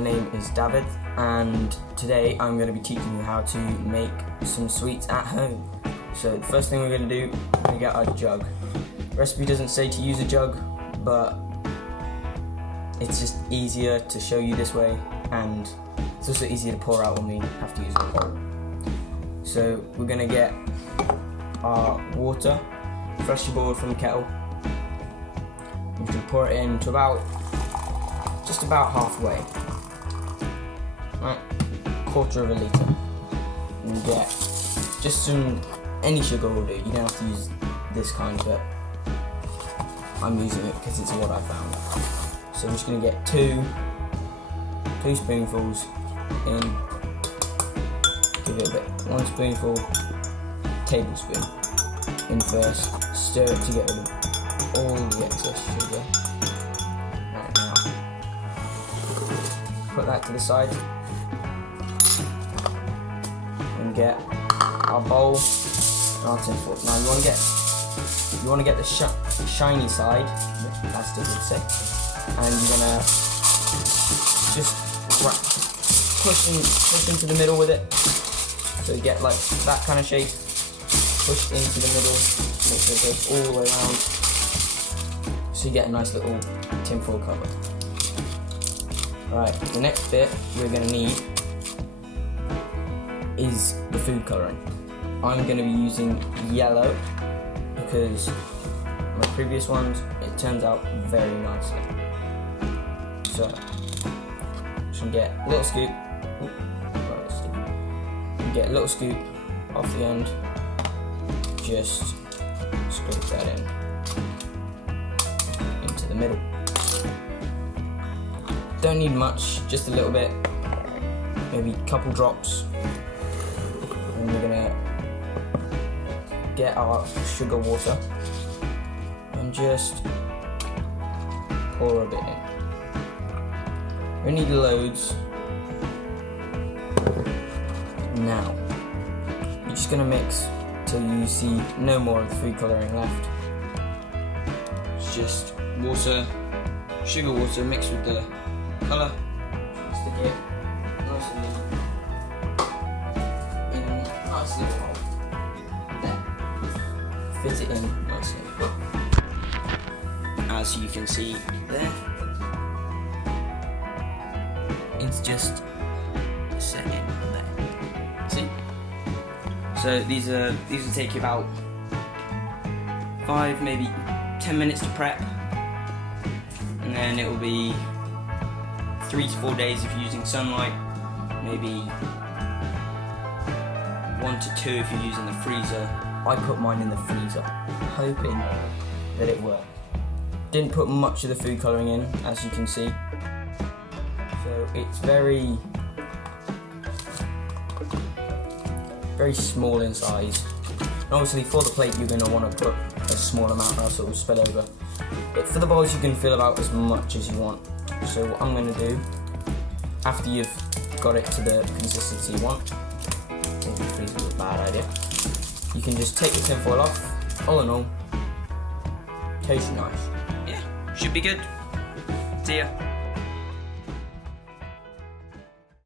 my name is David, and today I'm going to be teaching you how to make some sweets at home. So the first thing we're going to do, we're going to get our jug. The recipe doesn't say to use a jug, but it's just easier to show you this way, and it's also easier to pour out when we have to use a bowl. So we're going to get our water freshly boiled from the kettle. We can pour it in to just about halfway. Right, quarter of a litre. And get just any sugar will do. You don't have to use this kind, but I'm using it because it's what I found. So we're just going to get two spoonfuls in. Give it a bit. 1 spoonful, tablespoon in first. Stir it to get rid of all the excess sugar. Right, now put that to the side and get our bowl and our tin foil. Now you want to get the shiny side, as they would say, and you're gonna just push into the middle with it, so you get like that kind of shape. Push into the middle, make sure it goes all the way around, so you get a nice little tin foil cover. Right, the next bit we're going to need is the food colouring. I'm going to be using yellow because my previous ones, it turns out very nicely. So, just going to get a little scoop, get a little scoop off the end, just scrape that into the middle. Don't need much, just a little bit, maybe a couple drops. And we're gonna get our sugar water and just pour a bit in. We need loads. Now, you're just gonna mix till you see no more of the food colouring left. It's just water, sugar water mixed with the colour. Stick it nicely in a nice little hole. There. Fit it in nicely. As you can see there, it's just set in there. See? So these will take you about 5, maybe 10 minutes to prep, and then it will be 3 to 4 days if you're using sunlight, maybe 1 to 2 if you're using the freezer. I put mine in the freezer, hoping that it worked. Didn't put much of the food colouring in, as you can see, so it's very small in size. And obviously for the plate you're going to want to put a small amount or else it will spill over. But for the bowls you can fill about as much as you want. So what I'm going to do, after you've got it to the consistency you want, I think the freezer is a bad idea, you can just take the tin foil off. All in all, tastes nice. Yeah, should be good. See ya.